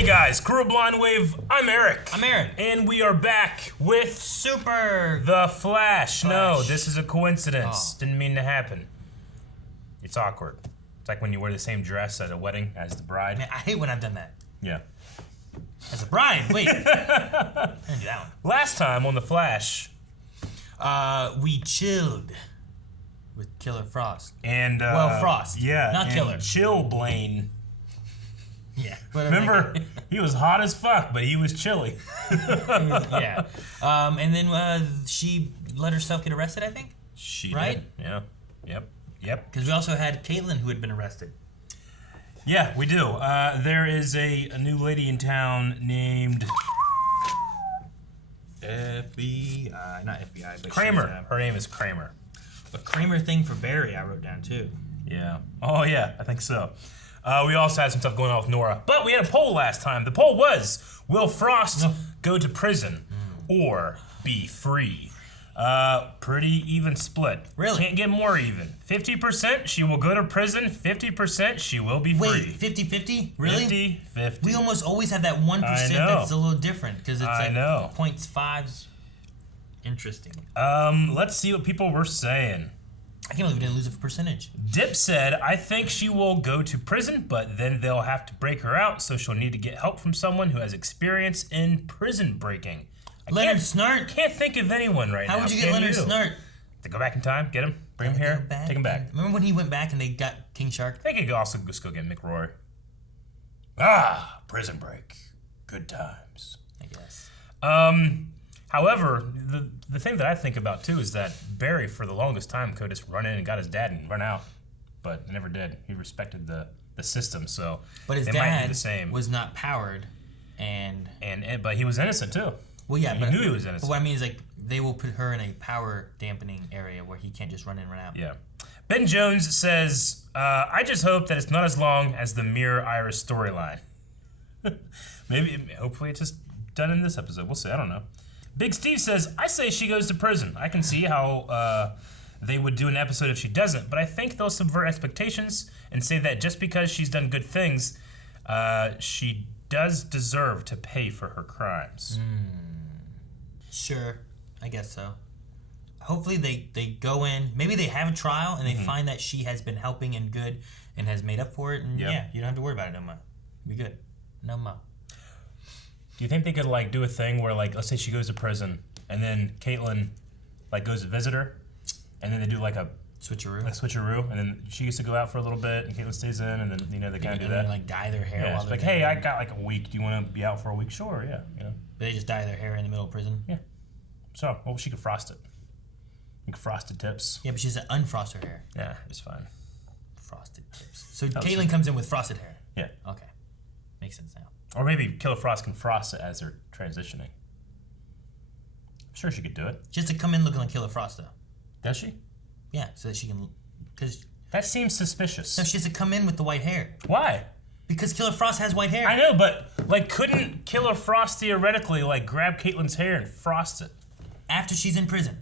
Hey guys, Crew of Blind Wave, I'm Eric. I'm Aaron. And we are back with Super The Flash. No, this is a coincidence. Oh. Didn't mean to happen. It's awkward. It's like when you wear the same dress at a wedding as the bride. Man, I hate when I've done that. Yeah. As a bride, wait. I didn't do that one. Last time on The Flash. We chilled with Killer Frost. And, Frost. Yeah. Not and Killer. Chill Blaine. Yeah. Remember, he was hot as fuck, but he was chilly. Yeah. And then she let herself get arrested, I think? She Right? did. Yeah. Yep. Because we also had Caitlin who had been arrested. Yeah, we do. There is a new lady in town named FBI, not FBI, but Kramer. Her name is Kramer. A Kramer thing for Barry I wrote down too. Yeah. Oh, yeah, I think so. We also had some stuff going on with Nora. But we had a poll last time. The poll was, will Frost go to prison or be free? Pretty even split. Really? Can't get more even. 50% she will go to prison, 50% she will be free. Wait, 50-50? Really? 50-50. We almost always have that 1% that's a little different because it's like points fives. Interesting. Let's see what people were saying. I can't believe we didn't lose a percentage. Dip said, I think she will go to prison, but then they'll have to break her out, so she'll need to get help from someone who has experience in prison breaking. Leonard Snart? Can't think of anyone right now. How would you get Leonard Snart? To go back in time, get him, bring him here, take him back. Remember when he went back and they got King Shark? They could also just go get Mick Rory. Prison break. Good times. I guess. However, the thing that I think about too is that Barry, for the longest time, could just run in and got his dad and run out, but he never did. He respected the system, so but his it might dad be the same. Was not powered, but he was innocent too. Well, yeah, he knew he was innocent. But what I mean is, like, they will put her in a power dampening area where he can't just run in and run out. Yeah. Ben Jones says, I just hope that it's not as long as the Mirror Iris storyline. Hopefully it's just done in this episode. We'll see. I don't know. Big Steve says, I say she goes to prison. I can see how they would do an episode if she doesn't, but I think they'll subvert expectations and say that just because she's done good things, she does deserve to pay for her crimes. Sure, I guess so. Hopefully they go in, maybe they have a trial and they find that she has been helping and good and has made up for it, and yeah, you don't have to worry about it no more. Be good. No more. Do you think they could like do a thing where like, let's say she goes to prison and then Caitlin like goes to visit her and then they do like a switcheroo and then she gets to go out for a little bit and Caitlin stays in and then, they kind of do that. And like dye their hair while they're like, hey, I got like a week. Do you want to be out for a week? Sure, yeah. But they just dye their hair in the middle of prison? Yeah. So, well, she could frost it. Like frosted tips. Yeah, but she has to unfrost her hair. Yeah, it's fine. Frosted tips. So Caitlin comes in with frosted hair? Yeah. Okay. Makes sense now. Or maybe Killer Frost can frost it as they're transitioning. I'm sure she could do it. She has to come in looking like Killer Frost, though. Does she? Yeah, so that she can... Cause that seems suspicious. No, she has to come in with the white hair. Why? Because Killer Frost has white hair. I know, but like, couldn't Killer Frost theoretically like grab Caitlin's hair and frost it? After she's in prison.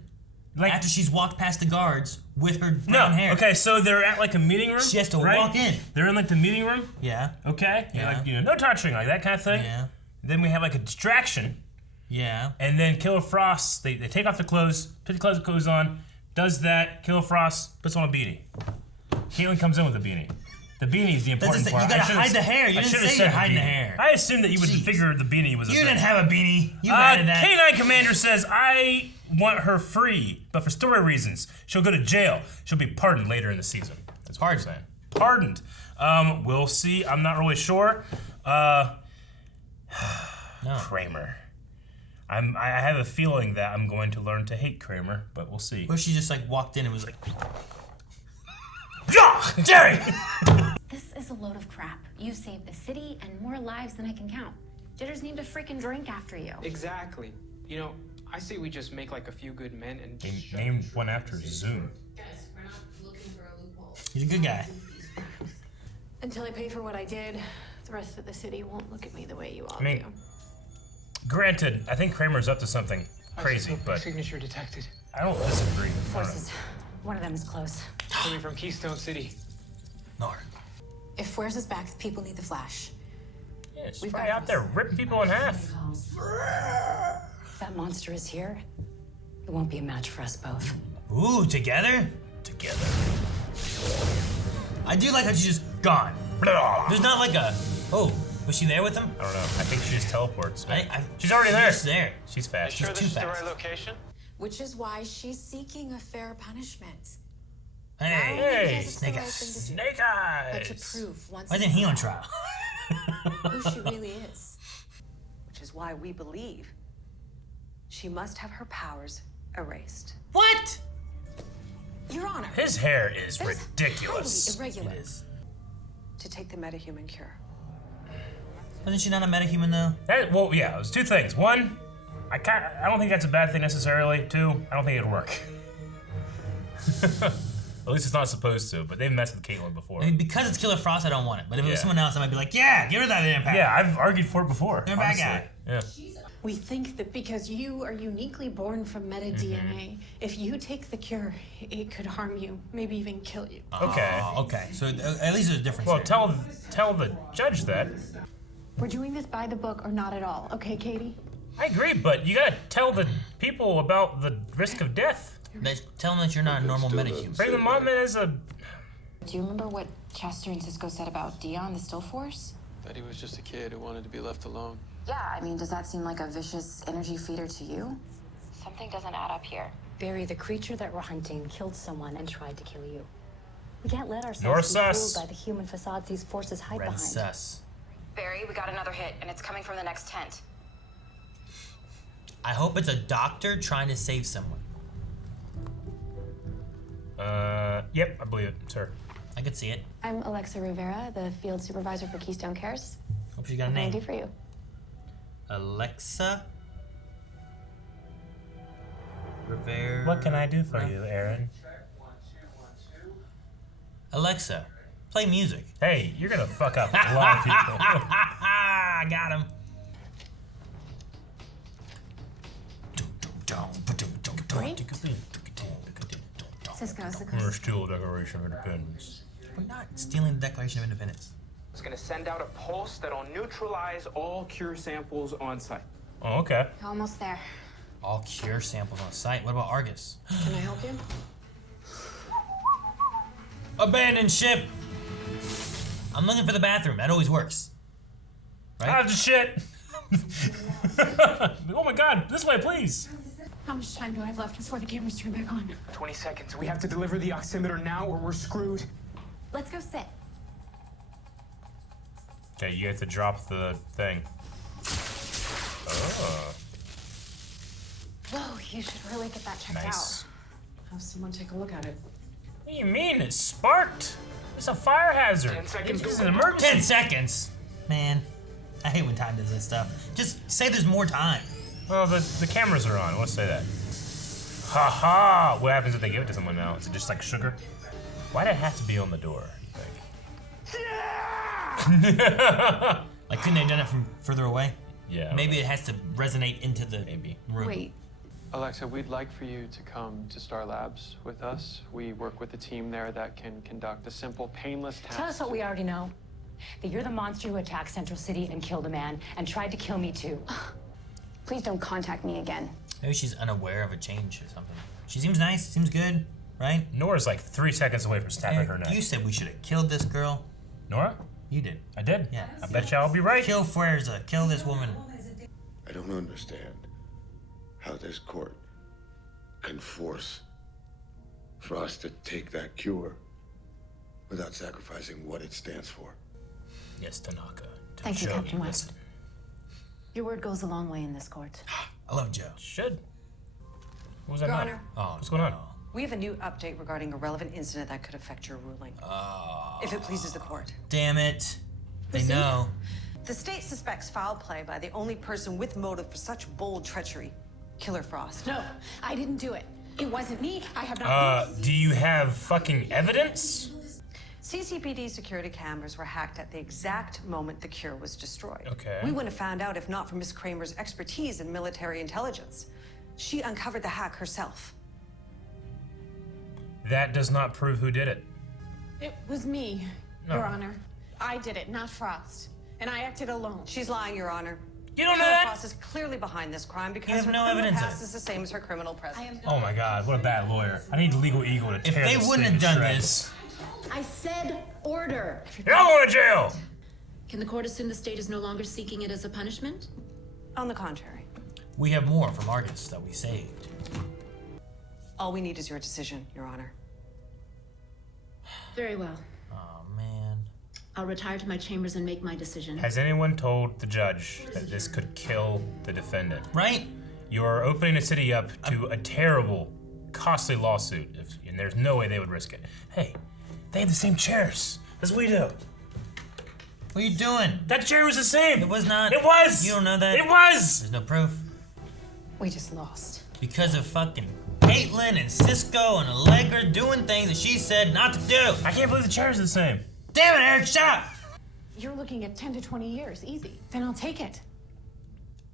Like, after she's walked past the guards with her brown hair. Okay, so they're at like a meeting room. She has to walk in. They're in like the meeting room. Yeah. Okay. Yeah. Like, no touching, like that kind of thing. Yeah. Then we have like a distraction. Yeah. And then Killer Frost, they take off their clothes, put the clothes on, does that. Killer Frost puts on a beanie. Caitlin comes in with a beanie. The beanie is the important part. You gotta hide the hair. You didn't say you're hiding the hair. I assumed that you would figure the beanie was a thing. You didn't have a beanie. You added that. K9 Commander says, I want her free, but for story reasons, she'll go to jail. She'll be pardoned later in the season. That's what I'm saying. Pardoned. We'll see. I'm not really sure. Kramer. I have a feeling that I'm going to learn to hate Kramer, but we'll see. What if she just like walked in and was like, Jerry! This is a load of crap. You saved the city and more lives than I can count. Jitters need to freaking drink after you. Exactly. You know, I say we just make like a few good men and name one after Zoom. Guys, we're not looking for a loophole. He's a good guy. Until I pay for what I did, the rest of the city won't look at me the way you all do. Granted, I think Kramer's up to something crazy, but signature detected. I don't disagree. Forces. One of them is close. Coming from Keystone City. Nor. If Fuerza's back, the people need the Flash. Yeah, she's probably out there ripping people in half. If that monster is here, it won't be a match for us both. Ooh, together? Together. I do like how she's just gone. There's not like a... Oh, was she there with him? I don't know. I think she just teleports. She's She's already there. just there. She's fast. She's too fast. location? Which is why she's seeking a fair punishment. Hey, It's the Snake right Eyes. thing to do. Snake But to Eyes. prove once Why and isn't he for on all trial? who she really is. Which is why we believe she must have her powers erased. What? Your Honor, His hair is that is ridiculous. highly irregular. It is. To take the metahuman cure. Wasn't she not a metahuman though? Well, yeah, it was two things. One, I don't think that's a bad thing necessarily. Two, I don't think it'd work. At least it's not supposed to, but they've messed with Caitlyn before. I mean, because it's Killer Frost, I don't want it. But if it was Yeah. someone else, I might be like, yeah, give her that impact. Yeah, I've argued for it before. You're a bad honestly. guy. Yeah. We think that because you are uniquely born from meta DNA, if you take the cure, it could harm you, maybe even kill you. Okay. Oh, okay. So at least there's a difference. Well, here. tell the judge that. We're doing this by the book or not at all, okay, Katie? I agree, but you gotta tell the people about the risk of death. Tell them that you're not a normal metahuman. Bring them on as a. Do you remember what Chester and Cisco said about Dion, the Still Force? That he was just a kid who wanted to be left alone. Yeah, I mean, does that seem like a vicious energy feeder to you? Something doesn't add up here. Barry, the creature that we're hunting killed someone and tried to kill you. We can't let North ourselves be sus. fooled by the human facades these forces hide Red behind. sus. Barry, we got another hit, and it's coming from the next tent. I hope it's a doctor trying to save someone. Yep, I believe it. It's her. I could see it. I'm Alexa Rivera, the field supervisor for Keystone Cares. Hope she got a What can I do name. for you? Alexa Rivera. What can I do for you, Aaron? Alexa, play music. Hey, you're gonna fuck up a lot of people. I got him. Cisco's the We're still a Declaration of Independence. We're not stealing the Declaration of Independence. It's gonna send out a pulse that'll neutralize all cure samples on site. Oh, okay. Almost there. All cure samples on site. What about Argus? Can I help you? Abandoned ship. I'm looking for the bathroom. That always works. Right? Ah, shit. Oh my god, this way, please. How much time do I have left before the cameras turn back on? 20 seconds. We have to deliver the oximeter now or we're screwed. Let's go sit. Okay, you have to drop the thing. Oh, Whoa, you should really get that checked nice. Have someone take a look at it. What do you mean? It's sparked. It's a fire hazard. 10 seconds. It's an emergency. 10 seconds. Man, I hate when time does this stuff. Just say there's more time. Well, the cameras are on. Let's say that. Ha ha! What happens if they give it to someone now? Is it just like sugar? Why'd it have to be on the door? You think? Like, couldn't they have done it from further away? Yeah. Maybe it has to resonate into the room. Wait, Alexa, we'd like for you to come to Star Labs with us. We work with a team there that can conduct a simple, painless task. Tell us what we already know. That you're the monster who attacked Central City and killed a man and tried to kill me too. Please don't contact me again. Maybe she's unaware of a change or something. She seems nice, seems good, right? Nora's like 3 seconds away from snapping her neck. You said we should have killed this girl. Nora? You did. I did? Yeah. I bet you I'll be right. Kill Fuerza. Kill this woman. I don't understand how this court can force Frost to take that cure without sacrificing what it stands for. Yes, Tanaka. Thank you, Joe, Captain West. listen. Your word goes a long way in this court. I love Joe. Should. What was that Your about? Honor. Oh, What's going on? we have a new update regarding a relevant incident that could affect your ruling. If it pleases the court. Damn it. They know. The state suspects foul play by the only person with motive for such bold treachery, Killer Frost. No, I didn't do it. It wasn't me. I have not. Do you have fucking evidence? CCPD security cameras were hacked at the exact moment the cure was destroyed. Okay. We wouldn't have found out if not for Miss Kramer's expertise in military intelligence. She uncovered the hack herself. That does not prove who did it. It was me, No. Your Honor. I did it, not Frost. and I acted alone. She's lying, Your Honor. You don't know Killer that? Frost is clearly behind this crime You because have her no criminal evidence of past it. is the same as her criminal present. Oh my God, what a bad lawyer. I need Legal Eagle to tear If they this wouldn't thing have to done shreds. this, I said order. You're all going to jail! Can the court assume the state is no longer seeking it as a punishment? On the contrary, we have more from Argus that we saved. all we need is your decision, Your Honor. Very well. Oh man. I'll retire to my chambers and make my decision. Has anyone told the judge that this could kill the defendant? Right? You are opening the city up to a terrible, costly lawsuit, and there's no way they would risk it. Hey, they have the same chairs as we do. What are you doing? That chair was the same. It was not. It was. You don't know that. It was. There's no proof. We just lost. Because of fucking Caitlyn and Cisco and Allegra doing things that she said not to do. I can't believe the chairs are the same. Damn it, Eric, shut up! You're looking at 10 to 20 years, easy. Then I'll take it.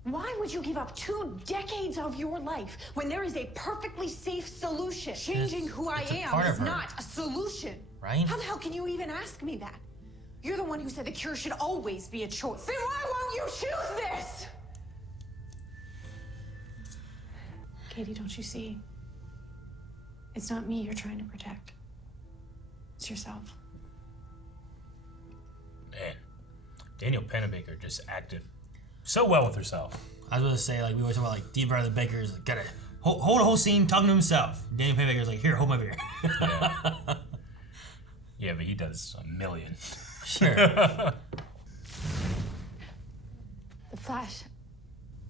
Why would you give up 2 decades of your life when there is a perfectly safe solution? Changing who I it's a am part is of her. not a solution. Right? How the hell can you even ask me that? You're the one who said the cure should always be a choice. Then why won't you choose this? Katie, don't you see? It's not me you're trying to protect. It's yourself. Man, Daniel Pennebaker just acted so well with herself. I was gonna say, like, we always talk about, like, D. Bradley Baker's like, gotta hold a whole scene talking to himself. Daniel Pennebaker's like, here, hold my beer. Yeah. Yeah, but he does a million. Sure. The Flash,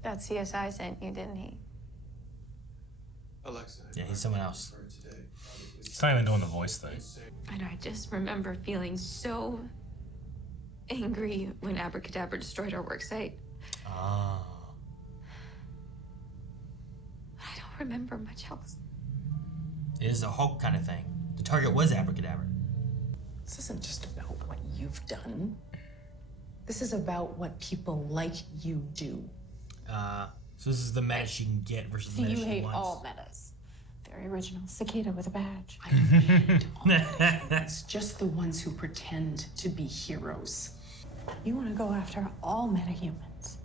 that CSI sent you, didn't he? Alexa. Yeah, he's someone else. He's not even doing the voice thing. And I just remember feeling so angry when Abracadabra destroyed our work site. Oh. I don't remember much else. It is a Hulk kind of thing. The target was Abracadabra. This isn't just about what you've done. This is about what people like you do. So this is the meta she can get versus the See, meta you she hate wants. all metas. Very original. Cicada with a badge. I hate all it's just the ones who pretend to be heroes. You want to go after all metahumans.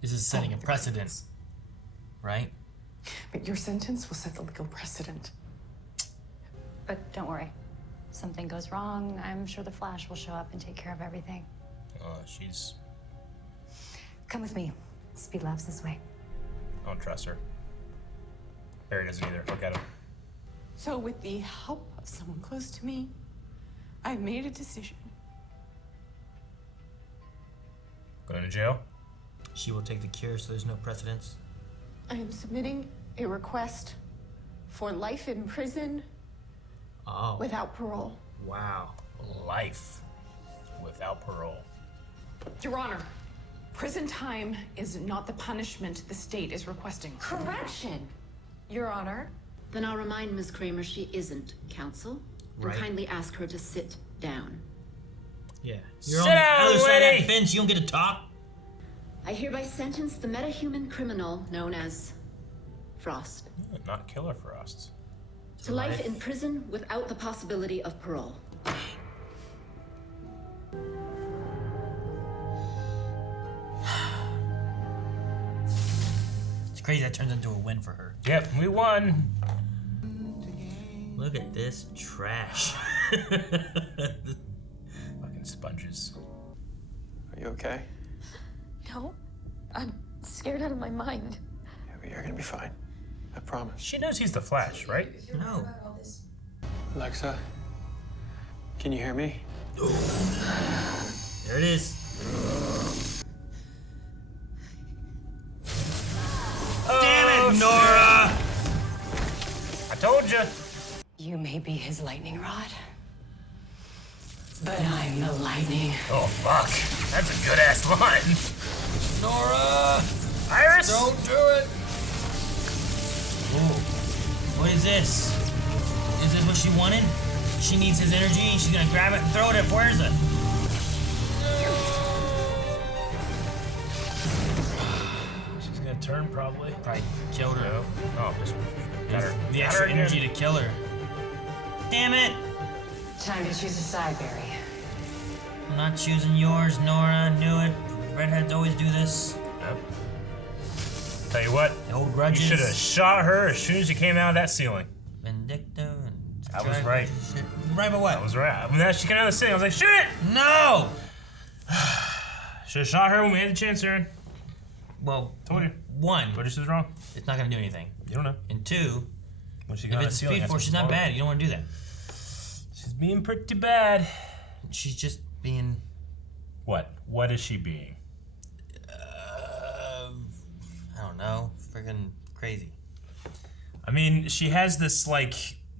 This is setting a precedent, right? But your sentence will set the legal precedent. But don't worry. If something goes wrong, I'm sure the Flash will show up and take care of everything. She's... Come with me. Speed Labs this way. I don't trust her. Barry doesn't either. Look at him. So with the help of someone close to me, I've made a decision. Going to jail? She will take the cure so there's no precedence. I am submitting a request for life in prison without parole. Wow. Life without parole. Your Honor, prison time is not the punishment the state is requesting. Correction. Your Honor. Then I'll remind Ms. Kramer she isn't counsel and Right. kindly ask her to sit down. Yeah. You're on Sit the down, other side of lady! that fence, you don't get to talk. I hereby sentence the metahuman criminal known as Frost Not Killer Frost. to life in prison without the possibility of parole. It's crazy that turns into a win for her. Yep, we won. Look at this trash. Fucking sponges. Are you okay? No, I'm scared out of my mind. Yeah, but you're gonna be fine. I promise. She knows he's the Flash, right? No. Alexa, can you hear me? There it is. Damn it, Nora! I told you. You may be his lightning rod, but I'm the lightning. Oh, fuck. That's a good ass line. Nora! Iris? Don't do it! Ooh. What is this? Is this what she wanted? She needs his energy and she's gonna grab it and throw it at Fuerza. She's gonna turn probably. Probably killed her. Oh, just got her. The got extra her energy to kill her. Damn it! Time to choose a side, Barry. I'm not choosing yours, Nora. Knew it. Redheads always do this. Yep. Tell you what, The old grudges. you should have shot her as soon as you came out of that ceiling. Vindictive and... I was right. Right, but what? I was right. When she came out of the ceiling, I was like, shoot it! No! Should have shot her when we had the chance, Aaron. Well, Told you. one, Told you she was wrong. it's not gonna do anything. You don't know. And two, When she if got it's a Speed Force, she's not bad. You don't want to do that. She's being pretty bad. She's just being... What? What is she being? I don't know. Friggin' crazy. I mean, she has this, like,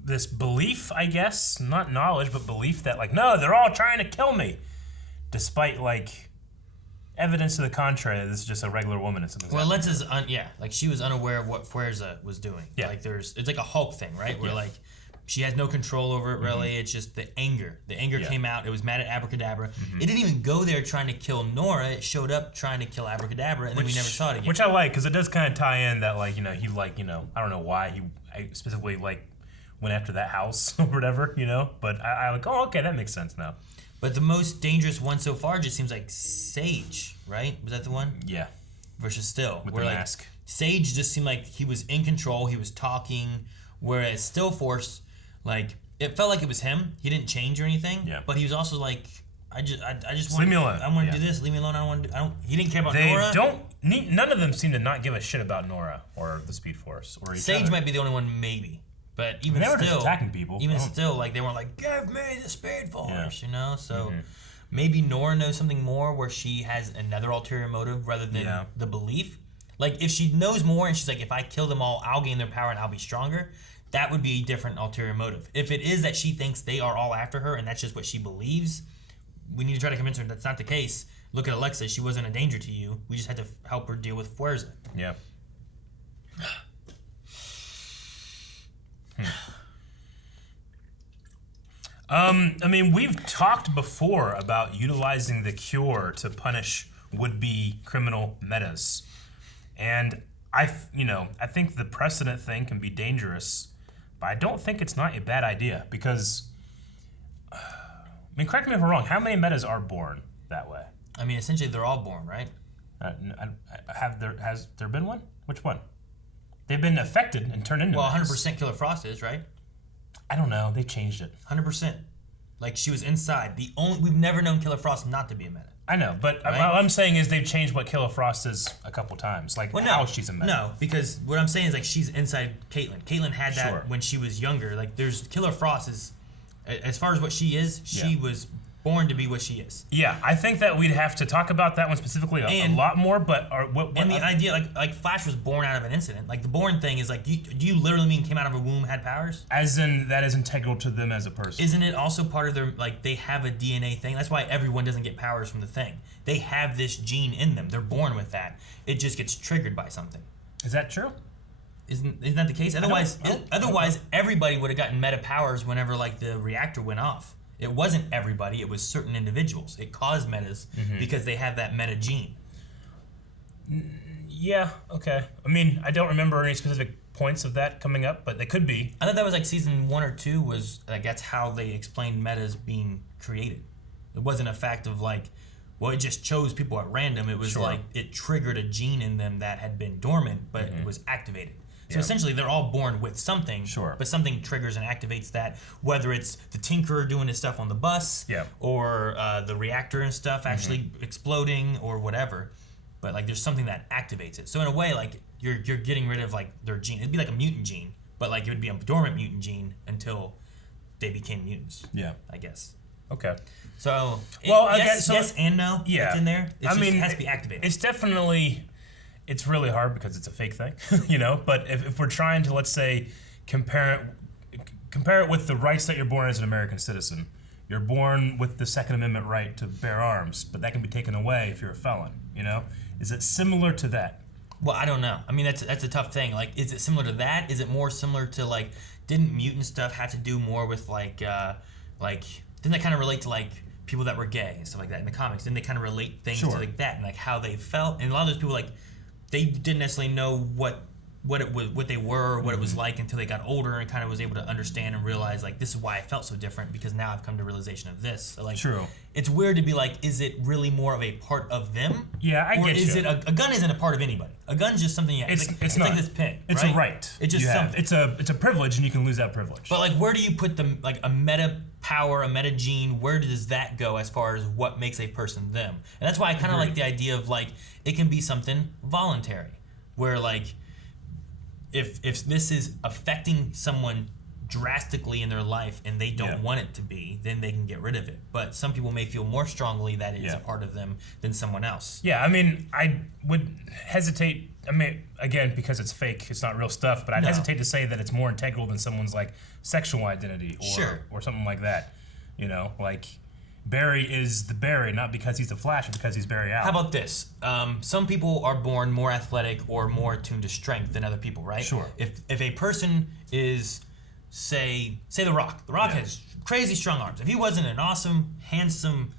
this belief, I guess. Not knowledge, but belief that, like, no, they're all trying to kill me. Despite, like, evidence to the contrary, this is just a regular woman and something. Well, Lenza's like she was unaware of what Fuerza was doing. Yeah. Like it's like a Hulk thing, right? Where like she has no control over it really. It's just the anger. The anger came out. It was mad at Abracadabra. It didn't even go there trying to kill Nora. It showed up trying to kill Abracadabra, and then we never saw it again. Which I like, because it does kind of tie in that, like, you know, he, like, you know, I don't know why I specifically, like, went after that house or whatever, you know? But I like, oh, okay, that makes sense now. But the most dangerous one so far just seems like Sage, right? Was that the one? Yeah. Versus Still. With the mask. Sage just seemed like he was in control. He was talking. Whereas Still Force, like, it felt like it was him. He didn't change or anything. Yeah. But he was also like, I just want leave me alone. I want to do this. Leave me alone. I don't want to do. He didn't care about Nora. None of them seem to not give a shit about Nora or the Speed Force or each Sage other. might be the only one, maybe. But even they were still, just attacking people. Even still, like they weren't like, give me the Speed Force, Yeah. you know. So maybe Nora knows something more, where she has another ulterior motive rather than the belief. Like if she knows more and she's like, if I kill them all, I'll gain their power and I'll be stronger. That would be a different ulterior motive. If it is that she thinks they are all after her and that's just what she believes, we need to try to convince her that's not the case. Look at Alexa; she wasn't a danger to you. We just had to help her deal with Fuerza. Yeah. I mean, we've talked before about utilizing the cure to punish would-be criminal metas, and I think the precedent thing can be dangerous, but I don't think it's not a bad idea because, I mean, correct me if I'm wrong. How many metas are born that way? I mean, essentially, they're all born, right? Has there been one? Which one? They've been affected and turned into. Well, metas. 100% Killer Frost is, right? I don't know. They changed it. 100%. Like she was inside. We've never known Killer Frost not to be a meta. I know, but Right? what I'm saying is they've changed what Killer Frost is a couple times. Like how she's a meta. No, because what I'm saying is like she's inside Caitlyn. Caitlyn had that when she was younger. Like there's Killer Frost is, as far as what she is, she was born to be what she is. Yeah, I think that we'd have to talk about that one specifically a lot more. But and the idea, like Flash was born out of an incident. Like the born thing is like, do you literally mean came out of a womb, had powers? As in that is integral to them as a person. Isn't it also part of their, like they have a DNA thing? That's why everyone doesn't get powers from the thing. They have this gene in them. They're born with that. It just gets triggered by something. Is that true? Isn't that the case? Otherwise, everybody would have gotten meta powers whenever like the reactor went off. It wasn't everybody, it was certain individuals. It caused metas because they have that meta gene. Yeah, okay. I mean, I don't remember any specific points of that coming up, but they could be. I thought that was like season 1 or 2 was like that's how they explained metas being created. It wasn't a fact of like, well, it just chose people at random. It was like it triggered a gene in them that had been dormant, but it was activated. So essentially, they're all born with something, but something triggers and activates that, whether it's the Tinkerer doing his stuff on the bus, or the reactor and stuff actually exploding, or whatever. But like, there's something that activates it. So in a way, like you're getting rid of like their gene. It'd be like a mutant gene, but like it would be a dormant mutant gene until they became mutants. Yeah, I guess. Okay. So yes and no. Yeah, it's in there. It has to be activated. It's definitely. It's really hard because it's a fake thing, you know. But if we're trying to, let's say, compare it with the rights that you're born as an American citizen, you're born with the Second Amendment right to bear arms, but that can be taken away if you're a felon. You know, is it similar to that? Well, I don't know. I mean, that's a tough thing. Like, is it similar to that? Is it more similar to like? Didn't mutant stuff have to do more with like didn't that kind of relate to like people that were gay and stuff like that in the comics? Didn't they kind of relate things to like that and like how they felt? And a lot of those people like. They didn't necessarily know what what they were, what it was like until they got older and kind of was able to understand and realize like this is why I felt so different because now I've come to realization of this. So, like, True. It's weird to be like, is it really more of a part of them? Yeah, I or get is you. it a gun isn't a part of anybody. A gun's just something you have. It's not. like this pin. It's right? a right. It's just you have. something. It's a privilege, and you can lose that privilege. But like, where do you put them? Like a meta power, a meta gene. Where does that go as far as what makes a person them? And that's why I kind of like the idea of like it can be something voluntary, where like if this is affecting someone drastically in their life and they don't want it to be, then they can get rid of it. But some people may feel more strongly that it is a part of them than someone else. Yeah, I mean, I would hesitate. I mean, again, because it's fake, it's not real stuff. But I'd hesitate to say that it's more integral than someone's like sexual identity or something like that. You know, like Barry is the Barry not because he's the Flash, but because he's Barry Allen. How about this? Some people are born more athletic or more attuned to strength than other people, right? Sure. If a person is say The Rock. The Rock has crazy strong arms. If he wasn't an awesome, handsome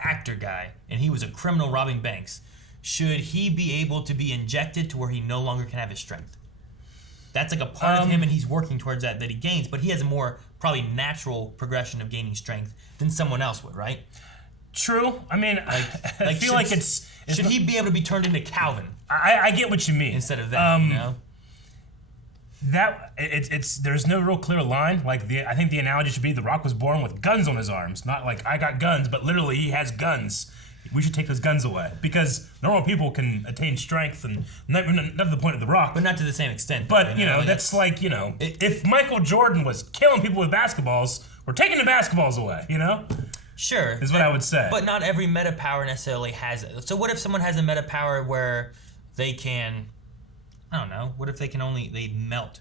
actor guy and he was a criminal robbing banks, should he be able to be injected to where he no longer can have his strength? That's like a part of him and he's working towards that he gains, but he has a more probably natural progression of gaining strength than someone else would, right? True. I mean, I feel like it's should he be able to be turned into Calvin? I get what you mean. Instead of that, you know? That it's there's no real clear line. Like I think the analogy should be The Rock was born with guns on his arms, not like I got guns, but literally he has guns. We should take those guns away because normal people can attain strength and not to the point of The Rock, but not to the same extent. But you know that's like if Michael Jordan was killing people with basketballs, we're taking the basketballs away. You know. Sure. Is what I would say. But not every meta power necessarily has it. So what if someone has a meta power where they can, I don't know, what if they melt?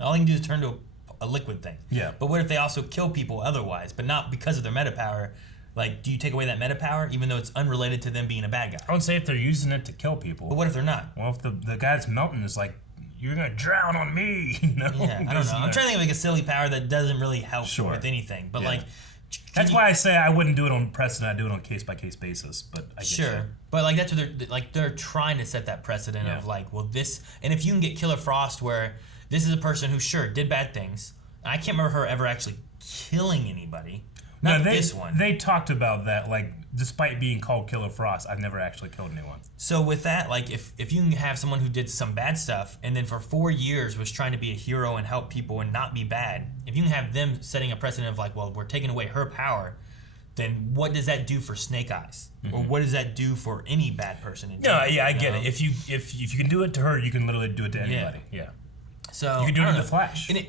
All they can do is turn to a liquid thing. Yeah. But what if they also kill people otherwise, but not because of their meta power? Like, do you take away that meta power even though it's unrelated to them being a bad guy? I would say if they're using it to kill people. But what if they're not? Well, if the guy that's melting is like, you're gonna drown on me, you know? Yeah, I don't know. I'm trying to think of like a silly power that doesn't really help with anything. But like, that's why I say I wouldn't do it on precedent. I do it on case by case basis. But I get you. But like that's what they're trying to set that precedent of like, well, this, and if you can get Killer Frost where this is a person who did bad things. And I can't remember her ever actually killing anybody. Not this one. They talked about that, like, despite being called Killer Frost, I've never actually killed anyone. So with that, like, if you can have someone who did some bad stuff and then for 4 years was trying to be a hero and help people and not be bad, if you can have them setting a precedent of like, well, we're taking away her power, then what does that do for Snake Eyes? Or what does that do for any bad person in general? I get it. If you can do it to her, you can literally do it to anybody. Yeah. So you can do it in the Flash. And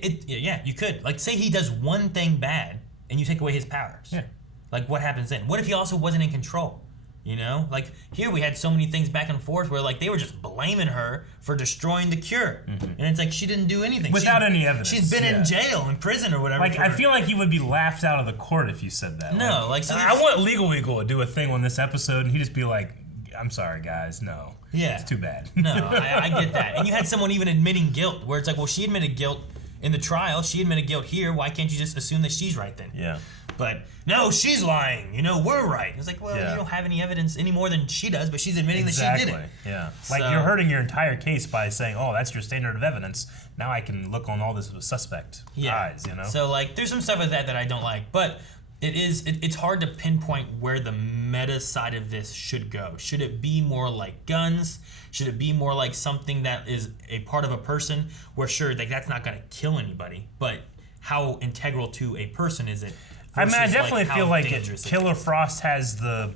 you could. Like, say he does one thing bad and you take away his powers. Yeah. Like, what happens then? What if he also wasn't in control? You know? Like, here we had so many things back and forth where, like, they were just blaming her for destroying the cure. And it's like, she didn't do anything. Without any evidence. She's been in jail, in prison, or whatever. Like, I feel like you would be laughed out of the court if you said that. No, like so I want Legal Eagle to do a thing on this episode, and he'd just be like, I'm sorry, guys, no. Yeah. It's too bad. No, I get that. And you had someone even admitting guilt, where it's like, well, she admitted guilt in the trial. She admitted guilt here. Why can't you just assume that she's right then? Yeah. But, no, she's lying. You know, we're right. It's like, well, you don't have any evidence any more than she does, but she's admitting that she did it. Yeah. Like, you're hurting your entire case by saying, oh, that's your standard of evidence. Now I can look on all this with suspect eyes, you know? So, like, there's some stuff like that I don't like. But it's hard to pinpoint where the meta side of this should go. Should it be more like guns? Should it be more like something that is a part of a person where, sure, like, that's not going to kill anybody, but how integral to a person is it? I mean, I definitely feel like Killer Frost has the...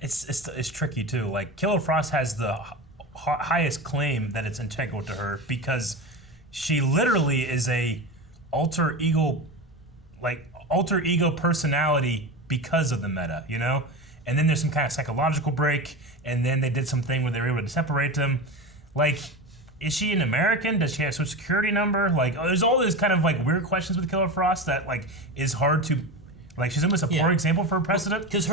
It's tricky, too. Like, Killer Frost has the highest claim that it's integral to her because she literally is a alter ego personality because of the meta, you know? And then there's some kind of psychological break, and then they did something where they were able to separate them. Like, is she an American? Does she have a social security number? Like, there's all these kind of like weird questions with Killer Frost that like is hard to, like, she's almost a poor example for a precedent. Because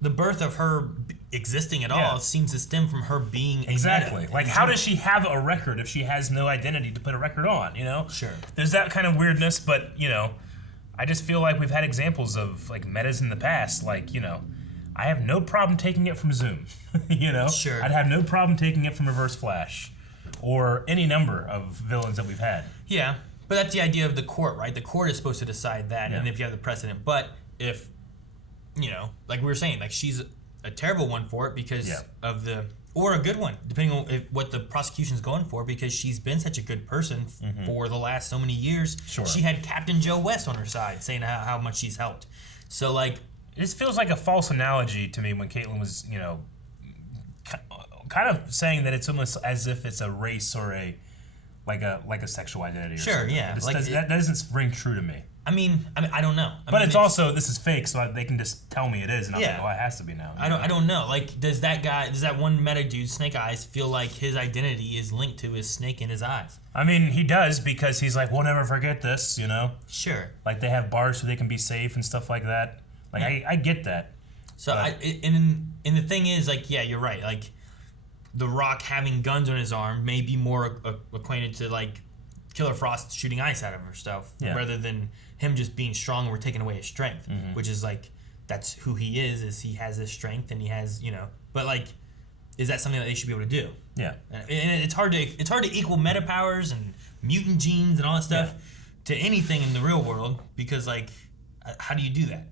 the birth of her existing at all seems to stem from her being exactly. Like, how does she have a record if she has no identity to put a record on? You know? Sure. There's that kind of weirdness, but you know, I just feel like we've had examples of like metas in the past, like, you know. I have no problem taking it from Zoom, you know? Sure. I'd have no problem taking it from Reverse Flash. or any number of villains that we've had. Yeah, but that's the idea of the court, right? The court is supposed to decide that, and if you have the precedent. But if, like we were saying, like she's a terrible one for it because of the, or a good one, depending on what the prosecution's going for, because she's been such a good person for the last so many years. Sure. She had Captain Joe West on her side saying how much she's helped. So, like... This feels like a false analogy to me when Caitlyn was, kind of saying that it's almost as if it's a race or a sexual identity. Sure, or something. yeah. That doesn't ring true to me. I mean, I don't know. But it's also, this is fake, so they can just tell me it is, and I'm like, oh, it has to be now. I don't know. Like, does that one meta dude, Snake Eyes, feel like his identity is linked to his snake in his eyes? I mean, he does, because he's like, we'll never forget this, Sure. Like, they have bars so they can be safe and stuff like that. Like, I get that. So, and the thing is, like, yeah, you're right. Like, The Rock having guns on his arm may be more acquainted to, like, Killer Frost shooting ice out of her stuff, rather than him just being strong and we're taking away his strength, which is, like, that's who he is he has this strength and he has, but, like, is that something that they should be able to do? Yeah. And it's hard to equal meta powers and mutant genes and all that stuff to anything in the real world, because, like, how do you do that?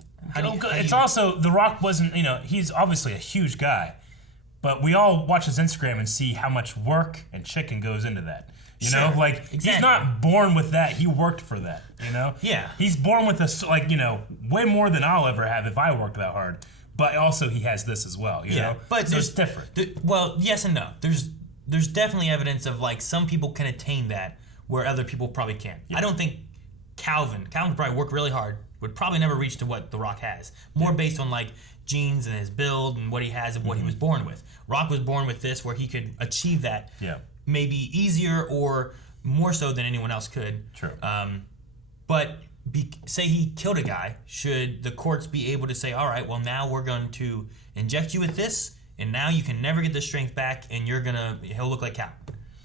Also, The Rock wasn't, he's obviously a huge guy, but we all watch his Instagram and see how much work and chicken goes into that. You know, like, exactly. He's not born with that. He worked for that, Yeah. He's born with this, like, way more than I'll ever have if I worked that hard. But also he has this as well, you know? But so it's different. Well, yes and no. There's definitely evidence of, like, some people can attain that where other people probably can't. I don't think Calvin would probably work really hard, would probably never reach to what The Rock has. More based on, like, genes and his build and what he has and what he was born with. Rock was born with this where he could achieve that maybe easier or more so than anyone else could. True. But say he killed a guy, should the courts be able to say, all right, well, now we're going to inject you with this, and now you can never get the strength back, and he'll look like Cal.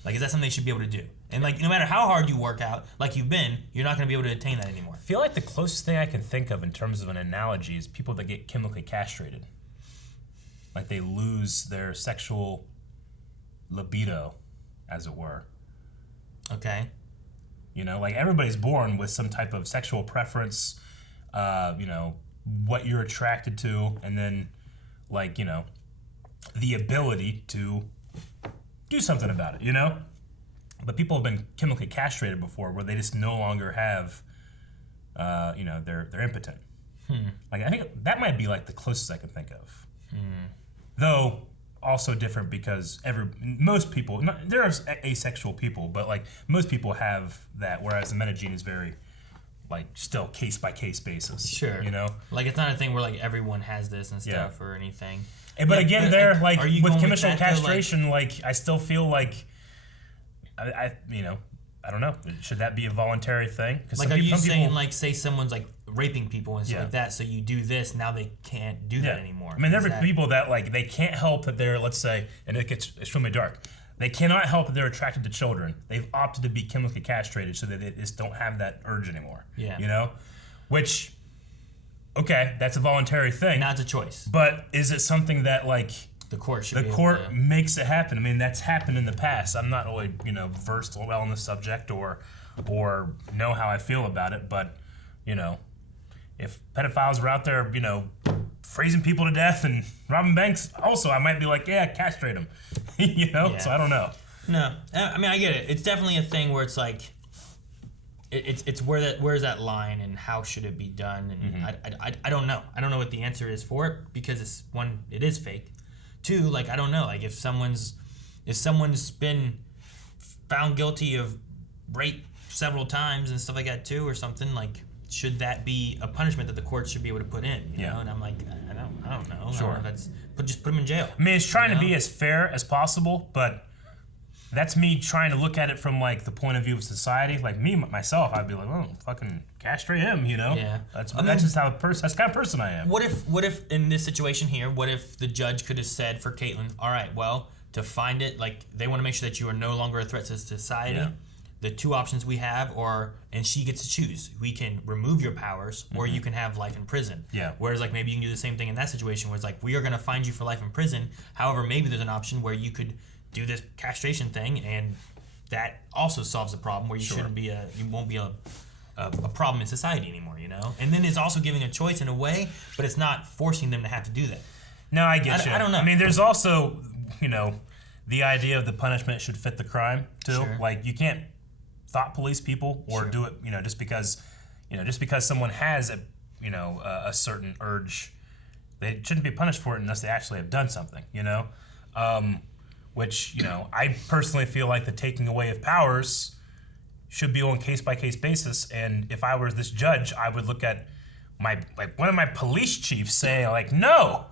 Like, is that something they should be able to do? And, like, no matter how hard you work out, like you've been, you're not going to be able to attain that anymore. I feel like the closest thing I can think of in terms of an analogy is people that get chemically castrated. Like, they lose their sexual libido, as it were. Okay. Like, everybody's born with some type of sexual preference, what you're attracted to, and then, like, the ability to do something about it, But people have been chemically castrated before where they just no longer have, they're impotent. Like, I think that might be, like, the closest I can think of. Though, also different because most people, there's asexual people, but, like, most people have that, whereas the metagene is very, like, still case-by-case basis. Sure. Like, it's not a thing where, like, everyone has this and stuff or anything. But again, with chemical castration, like, I still feel like, I don't know. Should that be a voluntary thing? Like, are you saying, like, say someone's, like, raping people and stuff like that, so you do this, now they can't do that anymore? I mean, there are people that, like, they can't help that they're, let's say, and it gets extremely dark, they cannot help that they're attracted to children. They've opted to be chemically castrated so that they just don't have that urge anymore. Yeah. Which, okay, that's a voluntary thing. Not a choice. But is it something that, like, the court makes it happen? I mean, that's happened in the past. I'm not really, versed well in the subject or know how I feel about it, but, if pedophiles were out there, freezing people to death and robbing banks, also, I might be like, yeah, castrate them, So I don't know. No, I mean, I get it. It's definitely a thing where it's like, it's where's that line and how should it be done? And I don't know. I don't know what the answer is for it because it is fake. Two, like, I don't know. Like, if someone's been found guilty of rape several times and stuff like that too, or something, like, should that be a punishment that the court should be able to put in? You know? And I'm like, I don't know. Sure. Just put them in jail. I mean, it's trying to be as fair as possible, but that's me trying to look at it from, like, the point of view of society. Like, myself, I'd be like, oh, fucking castrate him, Yeah. That's just how that's the kind of person I am. What if in this situation here, what if the judge could have said for Caitlyn, all right, well, to find it, like, they want to make sure that you are no longer a threat to society. Yeah. The two options we have and she gets to choose. We can remove your powers, or you can have life in prison. Yeah. Whereas, like, maybe you can do the same thing in that situation where it's like, we are going to find you for life in prison. However, maybe there's an option where you could do this castration thing and that also solves the problem where you won't be a problem in society anymore, you know? And then it's also giving a choice in a way, but it's not forcing them to have to do that. No, I get you. I don't know. I mean, there's also, you know, the idea of the punishment should fit the crime too. Sure. Like, you can't thought police people or do it, you know, just because someone has a, you know, a certain urge, they shouldn't be punished for it unless they actually have done something, you know? Which, you know, I personally feel like the taking away of powers should be on case-by-case basis, and if I was this judge, I would look at one of my police chiefs saying, like, no!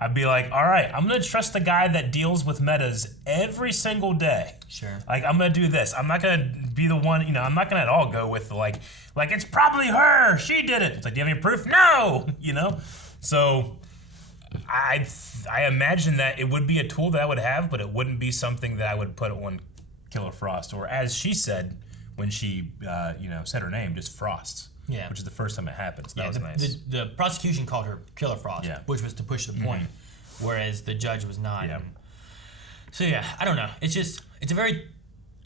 I'd be like, all right, I'm gonna trust the guy that deals with metas every single day. Sure. Like, I'm gonna do this. I'm not gonna be the one, you know, I'm not gonna at all go with like it's probably her, she did it. It's like, do you have any proof? No! You know? So, I imagine that it would be a tool that I would have, but it wouldn't be something that I would put on Killer Frost, or as she said when she, you know, said her name, just Frost. Yeah. Which is the first time it happened, so that was nice. The prosecution called her Killer Frost, which was to push the point, whereas the judge was not. Yeah. So yeah, I don't know. It's a very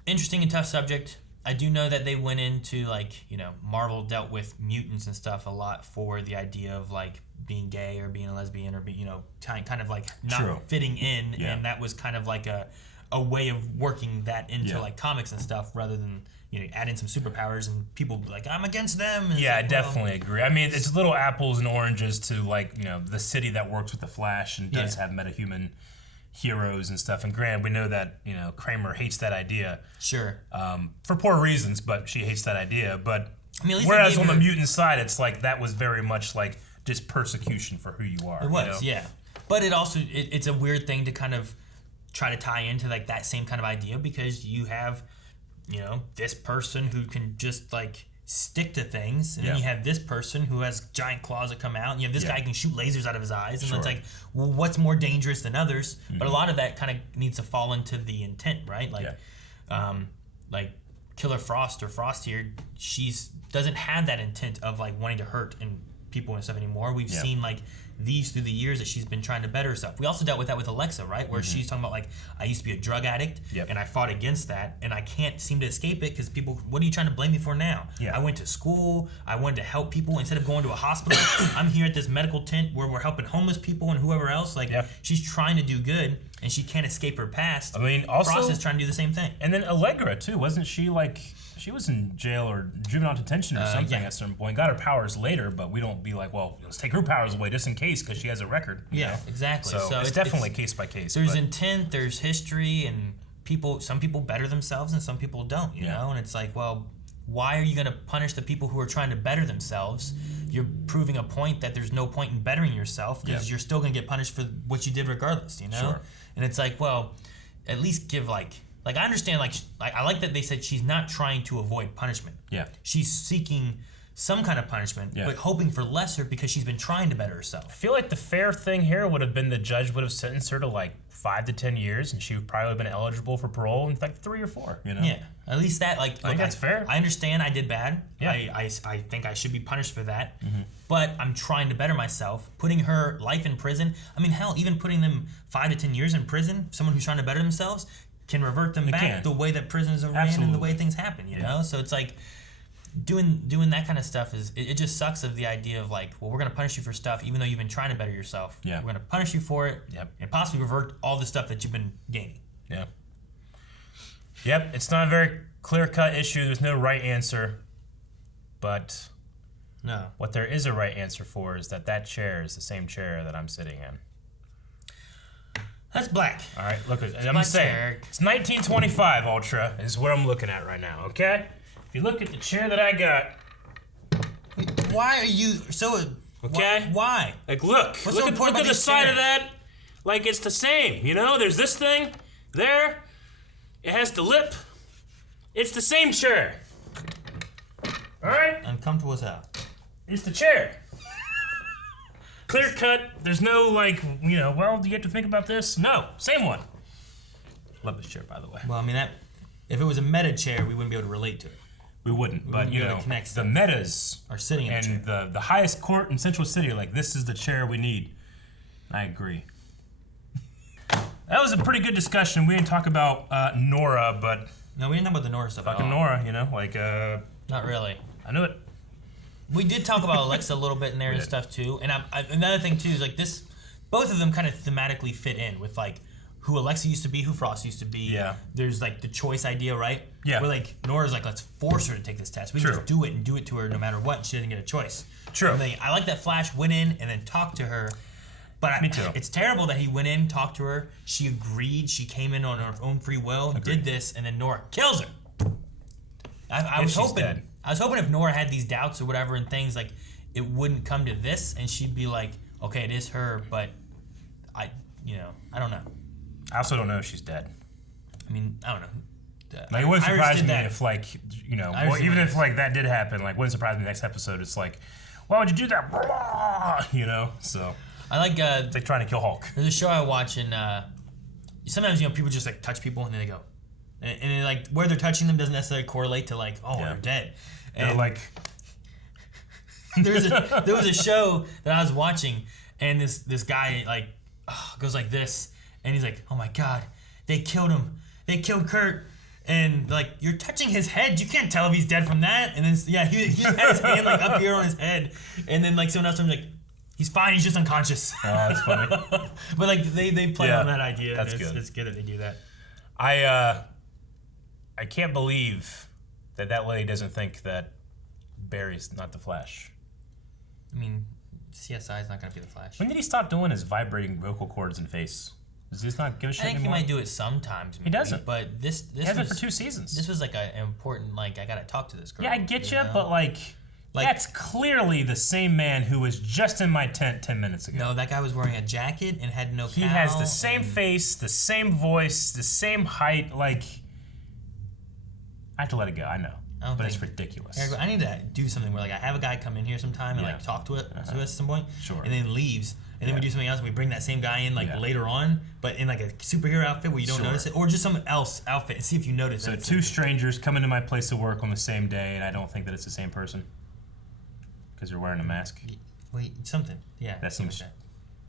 interesting and tough subject. I do know that they went into, like, you know, Marvel dealt with mutants and stuff a lot for the idea of, like, being gay or being a lesbian or being, you know, kind of like not fitting in, and that was kind of like a way of working that into like comics and stuff rather than, you know, add in some superpowers and people be like, I'm against them. And yeah, I definitely agree. I mean, it's little apples and oranges to, like, you know, the city that works with the Flash and does have metahuman heroes and stuff. And granted, we know that, you know, Kramer hates that idea. Sure. For poor reasons, but she hates that idea. But I mean, whereas on the mutant side, it's like that was very much like just persecution for who you are. It was, you know? yeah. But it also, it's a weird thing to kind of try to tie into, like, that same kind of idea because you have, you know, this person who can just, like, stick to things, and then you have this person who has giant claws that come out, and you have this guy who can shoot lasers out of his eyes, and it's like, well, what's more dangerous than others? But a lot of that kind of needs to fall into the intent, right? Like Killer Frost or Frost here, she's doesn't have that intent of, like, wanting to hurt and people and stuff anymore. We've seen, like, these through the years that she's been trying to better herself. We also dealt with that with Alexa, right? Where she's talking about, like, I used to be a drug addict, and I fought against that, and I can't seem to escape it because people, what are you trying to blame me for now? I went to school, I wanted to help people instead of going to a hospital. I'm here at this medical tent where we're helping homeless people and whoever else. Like, she's trying to do good, and she can't escape her past. I mean, also, Frost is trying to do the same thing. And then Allegra, too. Wasn't she, like, she was in jail or juvenile detention or something at a certain point. Got her powers later, but we don't be like, well, let's take her powers away just in case because she has a record. You know? Exactly. So it's definitely case by case. There's intent, there's history, and some people better themselves and some people don't, you know? And it's like, well, why are you going to punish the people who are trying to better themselves? You're proving a point that there's no point in bettering yourself because you're still going to get punished for what you did regardless, you know? Sure. And it's like, well, at least give, like I understand, like, I like that they said she's not trying to avoid punishment. Yeah. She's seeking some kind of punishment, but hoping for lesser because she's been trying to better herself. I feel like the fair thing here would have been the judge would have sentenced her to, like, 5 to 10 years, and she would probably have been eligible for parole in, like, 3 or 4, you know? Yeah. At least that, like, I think that's fair. I understand I did bad. Yeah. I think I should be punished for that. But I'm trying to better myself. Putting her life in prison, I mean, hell, even putting them 5 to 10 years in prison, someone who's trying to better themselves, can revert them back the way that prisons are ran and the way things happen, you know? So it's like, doing that kind of stuff is, it just sucks of the idea of, like, well, we're going to punish you for stuff even though you've been trying to better yourself. We're going to punish you for it and possibly revert all the stuff that you've been gaining. It's not a very clear-cut issue. There's no right answer. But what there is a right answer for is that chair is the same chair that I'm sitting in. That's black. All right, look, I'm saying, it's 1925, Ultra, is what I'm looking at right now, okay? If you look at the chair that I got. Why are you so... Okay? Why? Like, look at the side of that. Like, it's the same, you know? There's this thing there. It has the lip. It's the same chair. All right? Uncomfortable as hell. It's the chair. Clear cut. There's no, like, you know, well, do you have to think about this? No. Same one. Love this chair, by the way. Well, I mean, if it was a meta chair, we wouldn't be able to relate to it. We wouldn't, but, you know, the metas are sitting in and the highest court in Central City are like, this is the chair we need. I agree. That was a pretty good discussion. We didn't talk about Nora, but No, we didn't talk about the Nora stuff. Fucking Nora, you know, like Not really. I knew it. We did talk about Alexa a little bit in there and stuff too. And another thing too is like this. Both of them kind of thematically fit in with like who Alexa used to be, who Frost used to be. Yeah. There's like the choice idea, right? Yeah. Where like Nora's like, let's force her to take this test. We can just do it and do it to her no matter what. And she doesn't get a choice. True. And I like that Flash went in and then talked to her. But Me too. It's terrible that he went in, talked to her. She agreed. She came in on her own free will, did this, and then Nora kills her. I was hoping. Dead. I was hoping if Nora had these doubts or whatever and things like, it wouldn't come to this, and she'd be like, okay, it is her, but I don't know. I also don't know if she's dead. I mean, I don't know. Like, it wouldn't surprise me that. if, like, you know, Iris even did if, like, that did happen, like, wouldn't surprise me next episode. It's like, why would you do that? You know? So, I like, it's like trying to kill Hulk. There's a show I watch, and sometimes, you know, people just, like, touch people, and then they go. And like, where they're touching them doesn't necessarily correlate to, like, they're dead. And they're like... there was a show that I was watching, and this guy, like, goes like this, and he's like, oh my god, they killed him. They killed Kurt. And like, you're touching his head. You can't tell if he's dead from that. And then he just had his hand like up here on his head. And then like someone else was like, he's fine. He's just unconscious. Oh, that's funny. But like they play on that idea. That's good. It's good that they do that. I can't believe that lady doesn't think that Barry's not the Flash. I mean, CSI is not gonna be the Flash. When did he stop doing his vibrating vocal cords and face? Does this not give a shit I think anymore? he might do it sometimes. Maybe, He doesn't. But this He has it for 2 seasons. This was like an important, like, I gotta talk to this girl. Yeah, I get you, know? but like, that's clearly the same man who was just in my tent 10 minutes ago. No, that guy was wearing a jacket and had no He cowl has the same face, the same voice, the same height. Like, I have to let it go. I know, but it's ridiculous. Eric, I need to do something where like I have a guy come in here sometime and like talk to us at some point, and then leaves, and then we do something else. And we bring that same guy in like later on, but in like a superhero outfit where you don't notice it, or just some else outfit and see if you notice. So 2 strangers come into my place of work on the same day, and I don't think that it's the same person because they're wearing a mask. Wait, something. Yeah, that seems.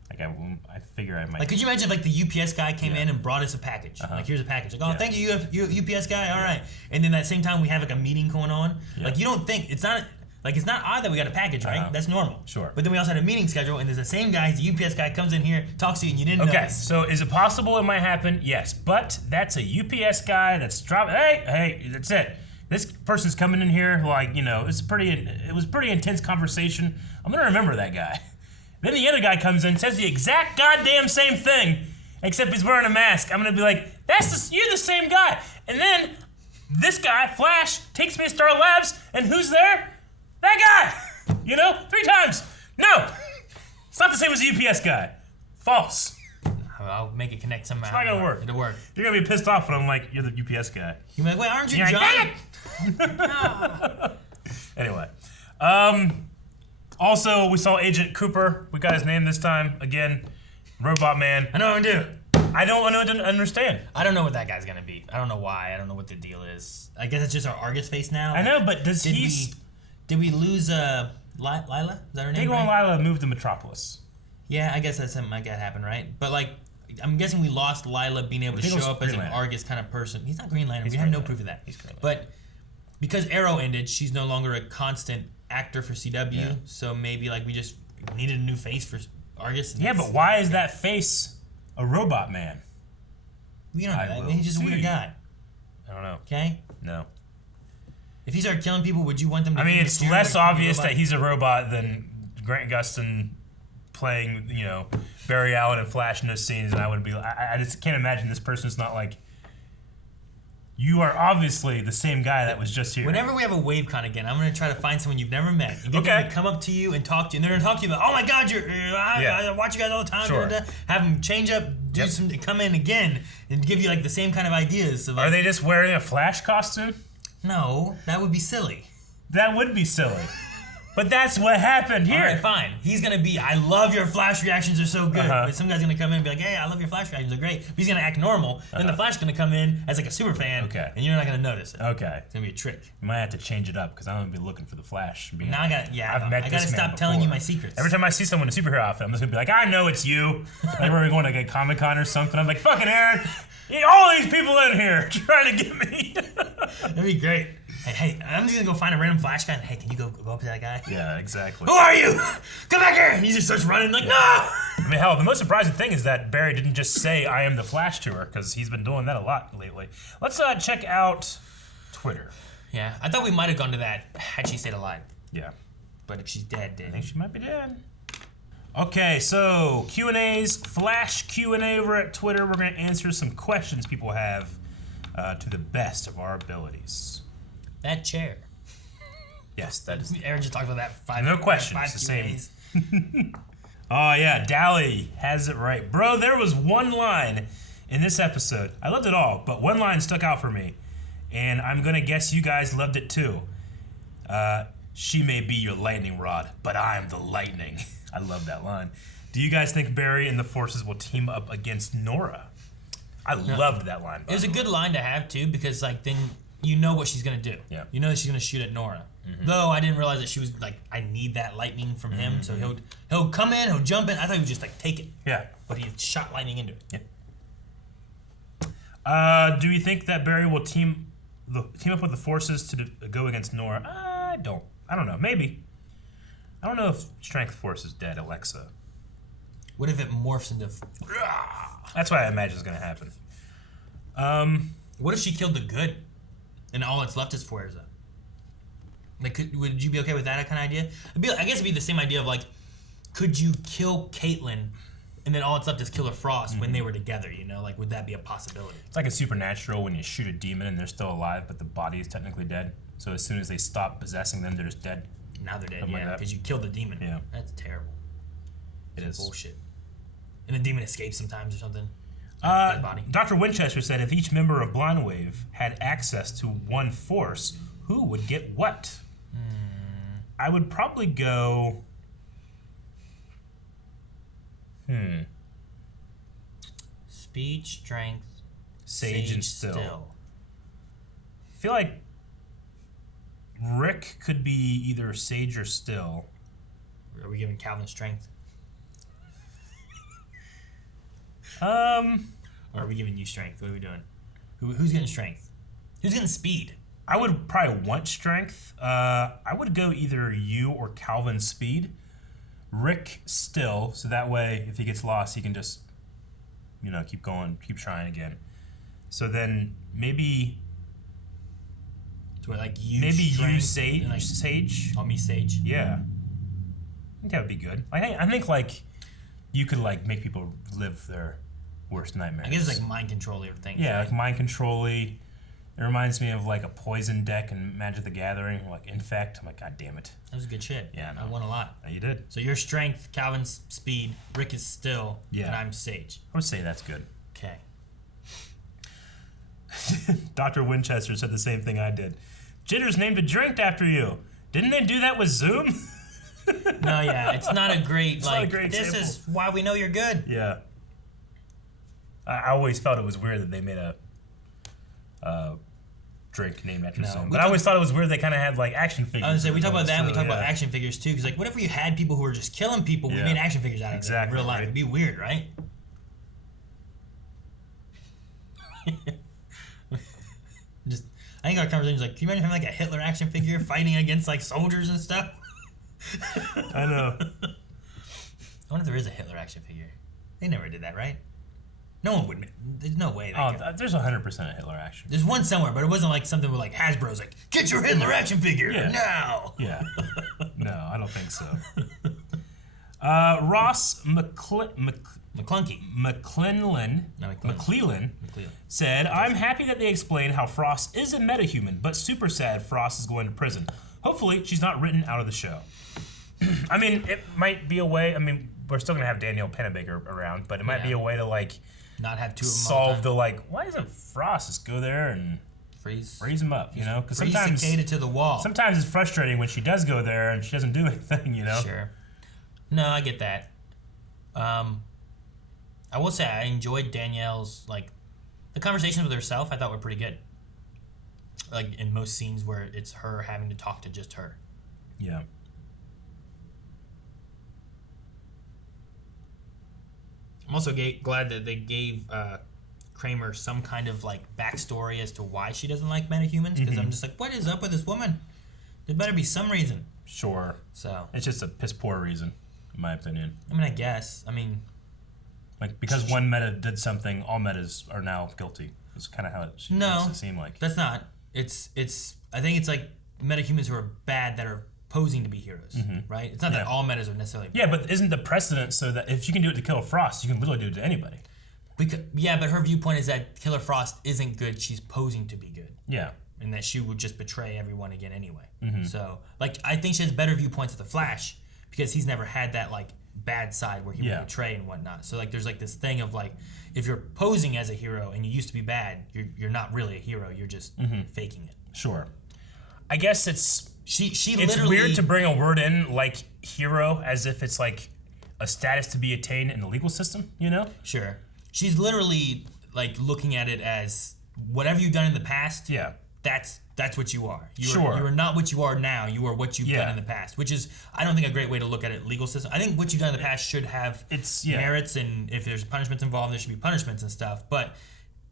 Like I figure I might. Like, could you imagine if like the UPS guy came in and brought us a package? Like, here's a package. Like, oh, thank you, UPS guy. All right. And then at the same time we have like a meeting going on. Like, you don't think it's not odd that we got a package, right? That's normal. Sure. But then we also had a meeting schedule, and there's the same guy, the UPS guy, comes in here, talks to you, and you didn't know. Okay, so is it possible it might happen? Yes, but that's a UPS guy that's dropping. Hey, that's it. This person's coming in here like, you know, it was pretty intense conversation. I'm gonna remember that guy. Then the other guy comes in, says the exact goddamn same thing, except he's wearing a mask. I'm gonna be like, you're the same guy. And then this guy, Flash, takes me to Star Labs, and who's there? That guy! You know, 3 times. No! It's not the same as the UPS guy. False. I'll make it connect somehow. It's not gonna work. It'll work. You're gonna be pissed off when I'm like, you're the UPS guy. You're like, wait, aren't you You're John? Like, anyway. Also, we saw Agent Cooper. We got his name this time. Again, Robot Man. I know what I'm doing. I don't understand. I don't know what that guy's gonna be. I don't know why. I don't know what the deal is. I guess it's just our Argus face now. I know, but did we lose Lila? Is that her name? Diggle and Lila moved to Metropolis. Yeah, I guess that's something like that happened, right? But like, I'm guessing we lost Lila being able to show up as an Argus kind of person. He's not Green Lantern. We have no proof of that. He's Green Lantern. But because Arrow ended, she's no longer a constant actor for CW. Yeah. So maybe like we just needed a new face for Argus. Yeah, but why is that face a Robot Man? We don't know. He's just a weird guy. I don't know. Okay? No. If he started killing people, would you want them to? I mean, it's less obvious that he's a robot than Grant Gustin playing, you know, Barry Allen and Flash in those scenes, and I would be. I just can't imagine this person's not like. You are obviously the same guy that was just here. Whenever we have a WaveCon again, I'm gonna try to find someone you've never met. And get them to come up to you and talk to you, and they're gonna talk to you about, oh my God, I watch you guys all the time. Sure. Have them change up, do some, come in again, and give you like the same kind of ideas. Of, like, are they just wearing a Flash costume? No, that would be silly. That would be silly. But that's what happened here. All right, fine. He's going to be, I love your Flash reactions are so good. But some guy's going to come in and be like, hey, I love your Flash reactions, they're great. But he's going to act normal. Then the Flash is going to come in as like a super fan. And you're not going to notice it. Okay. It's going to be a trick. You might have to change it up because I'm going to be looking for the Flash. Now I got to stop telling you my secrets. Every time I see someone in a superhero outfit, I'm just going to be like, I know it's you. Like we're going to like a Comic-Con or something. I'm like, fucking Aaron. All these people in here trying to get me. That'd be great. Hey, I'm just gonna go find a random Flash guy. Hey, can you go up to that guy? Yeah, exactly. Who are you? Come back here! And he just starts running like, no! I mean, hell, the most surprising thing is that Barry didn't just say, I am the Flash to her, because he's been doing that a lot lately. Let's check out Twitter. Yeah, I thought we might have gone to that had she stayed alive. Yeah. But if she's dead, I think she might be dead. Okay, so Q&As, Flash Q&A over at Twitter. We're going to answer some questions people have to the best of our abilities. That chair. Yes, that is. Aaron just talked about that five. No questions. Five The same. Q&As. Oh yeah, Dally has it right, bro. There was one line in this episode. I loved it all, but one line stuck out for me, and I'm gonna guess you guys loved it too. She may be your lightning rod, but I'm the lightning. I love that line. Do you guys think Barry and the forces will team up against Nora? I loved that line. It was a good line to have too, because like then you know what she's gonna do. Yeah. You know that she's gonna shoot at Nora. Mm-hmm. Though I didn't realize that she was like, I need that lightning from him, so he'll come in, he'll jump in. I thought he would just like take it. Yeah. But he shot lightning into it. Yeah. Do you think that Barry will team up with the forces to go against Nora? I don't know. Maybe. I don't know if Strength Force is dead, Alexa. What if it morphs into? That's what I imagine is gonna happen. What if she killed the good, and all that's left is Fuerza? Like, would you be okay with that kind of idea? I guess it'd be the same idea of like, could you kill Caitlyn, and then all that's left is Killer Frost when they were together? You know, like, would that be a possibility? It's like a Supernatural when you shoot a demon and they're still alive, but the body is technically dead. So as soon as they stop possessing them, they're just dead. Now they're dead, Something like yeah, that. because you killed the demon. Yeah. That's terrible. It is. Bullshit. And the demon escapes sometimes or something. Dead body. Dr. Winchester said if each member of Blind Wave had access to one force, who would get what? I would probably go... Speed, strength, Sage and Still. I feel like Rick could be either Sage or Still. Are we giving Calvin strength? Or are we giving you strength? What are we doing? Who's getting strength? Who's getting speed? I would probably want strength. I would go either you or Calvin speed. Rick Still, so that way if he gets lost, he can just, keep going, keep trying again. So then maybe... So like you you Sage? Like, Sage? On me Sage? Yeah. I think that would be good. I think like you could like make people live their worst nightmares. I guess it's like mind control thing. Yeah, like mind control-y. It reminds me of like a poison deck in Magic the Gathering, like Infect. I'm like, God damn it. That was good shit. Yeah, I won a lot. You did. So your strength, Calvin's speed, Rick is Still, and I'm Sage. I would say that's good. Okay. Dr. Winchester said the same thing I did. Jitters named a drink after you. Didn't they do that with Zoom? No, yeah, it's not a great, It's like, not a great this example. is why we know you're good. Yeah. I always felt it was weird that they made a drink named after Zoom. But I always thought it was weird they kind of had like action figures. I was gonna say, we talk about that, and we talk about yeah. action figures too, because like, what if we had people who were just killing people, we made action figures out of them in real life? right. It'd be weird, right? I think our conversation was like, can you imagine having like a Hitler action figure fighting against like soldiers and stuff? I know. I wonder if there is a Hitler action figure. They never did that, right? No one would. There's no way. There's 100% a Hitler action. There's one somewhere, but it wasn't like something where like Hasbro's like, get your Hitler action figure now. Yeah. No, I don't think so. Ross McClellan said, I'm happy that they explained how Frost is a metahuman, but super sad Frost is going to prison. Hopefully, she's not written out of the show. I mean, it might be a way, we're still going to have Danielle Pennebaker around, but it might be a way to, like, not have two of them solve the, like, why doesn't Frost just go there and freeze him up, you know? Because sometimes cicada to the wall. Sometimes it's frustrating when she does go there and she doesn't do anything, you know? Sure. No, I get that. I will say I enjoyed Danielle's, like, the conversations with herself I thought were pretty good. Like, in most scenes where it's her having to talk to just her. Yeah. I'm also glad that they gave Kramer some kind of like backstory as to why she doesn't like metahumans, because I'm just like, what is up with this woman? There better be some reason. Sure. So it's just a piss poor reason, in my opinion. I mean, I guess. I mean, like because one meta did something, all metas are now guilty. It's kind of how it makes it seem like. That's not. It's. I think it's like metahumans who are bad that are posing to be heroes, right? It's not that all metas are necessarily bad. Yeah, but isn't the precedent so that if you can do it to Killer Frost, you can literally do it to anybody? Because, yeah, but her viewpoint is that Killer Frost isn't good. She's posing to be good. Yeah. And that she would just betray everyone again anyway. So, like, I think she has better viewpoints of the Flash because he's never had that, like, bad side where he would betray and whatnot. So, like, there's, like, this thing of, like, if you're posing as a hero and you used to be bad, you're not really a hero. You're just faking it. Sure. I guess it's... It's literally... weird to bring a word in, like, hero, as if it's, like, a status to be attained in the legal system, you know? Sure. She's literally, like, looking at it as whatever you've done in the past... Yeah. That's what you are. You are not what you are now. You are what you've done in the past, which is, I don't think, a great way to look at it. Legal system. I think what you've done in the past should have merits, and if there's punishments involved, there should be punishments and stuff. But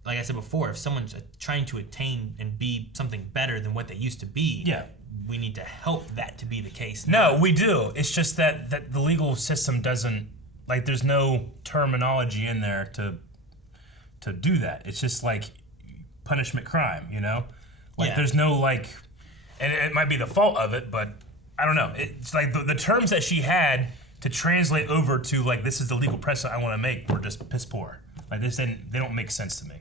like I said before, if someone's trying to attain and be something better than what they used to be, we need to help that to be the case. No, we do. It's just that the legal system doesn't, like, there's no terminology in there to do that. It's just like punishment crime, you know? Like, there's no, like, and it might be the fault of it, but I don't know. It's like the terms that she had to translate over to, like, this is the legal precedent I want to make were just piss poor. Like, they don't make sense to me.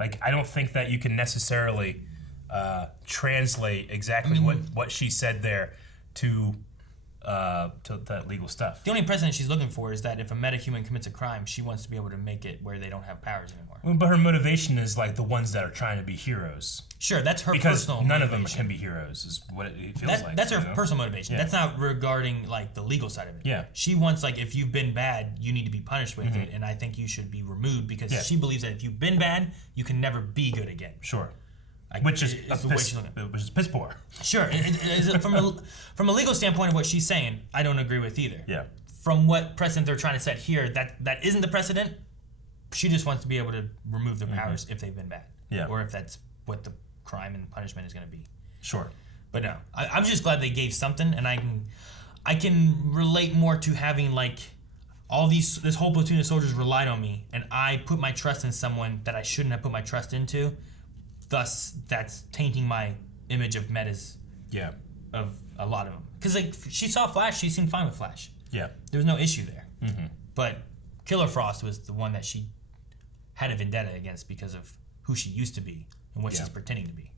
Like, I don't think that you can necessarily translate exactly what she said there to that legal stuff. The only precedent she's looking for is that if a metahuman commits a crime, she wants to be able to make it where they don't have powers anymore. Well, but her motivation is like the ones that are trying to be heroes. Sure, that's her because personal none motivation. of them can be heroes, is what it feels like. That's her personal motivation. Yeah. That's not regarding like the legal side of it. Yeah. She wants, like, if you've been bad, you need to be punished with it, and I think you should be removed because she believes that if you've been bad, you can never be good again. Sure. Which is piss poor. Sure. From a legal standpoint of what she's saying, I don't agree with either. Yeah. From what precedent they're trying to set here, that isn't the precedent. She just wants to be able to remove their powers if they've been bad. Yeah. Or if that's what the crime and punishment is going to be. Sure. But no, I'm just glad they gave something, and I can relate more to having, like, this whole platoon of soldiers relied on me, and I put my trust in someone that I shouldn't have put my trust into. Thus, that's tainting my image of metas. Yeah. Of a lot of them. Because, like, she saw Flash, she seemed fine with Flash. Yeah. There was no issue there. But Killer Frost was the one that she had a vendetta against because of who she used to be and what she's pretending to be.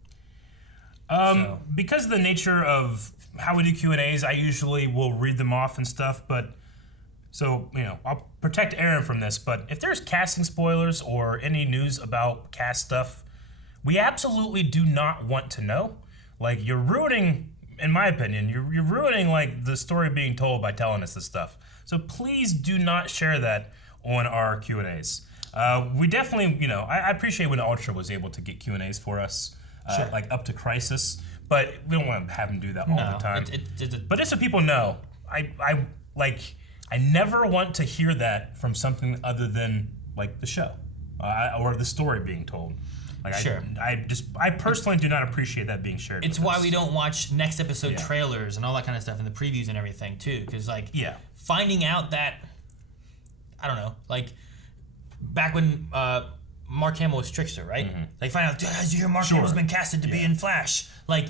Because of the nature of how we do Q&As, I usually will read them off and stuff, but so, you know, I'll protect Aaron from this, but if there's casting spoilers or any news about cast stuff, we absolutely do not want to know. Like, you're ruining, in my opinion, you're ruining, like, the story being told by telling us this stuff. So please do not share that on our Q&As. We definitely, you know, I appreciate when Ultra was able to get Q&As for us, like up to Crisis, but we don't want to have him do that all the time. But just so people know, I never want to hear that from something other than, like, the show or the story being told. Like, I personally do not appreciate that being shared. It's why we don't watch next episode trailers and all that kind of stuff and the previews and everything too, because, like, finding out that, I don't know, like, back when Mark Hamill was Trickster, right? They find out, did you hear Mark Hamill's been casted to be in Flash? Like,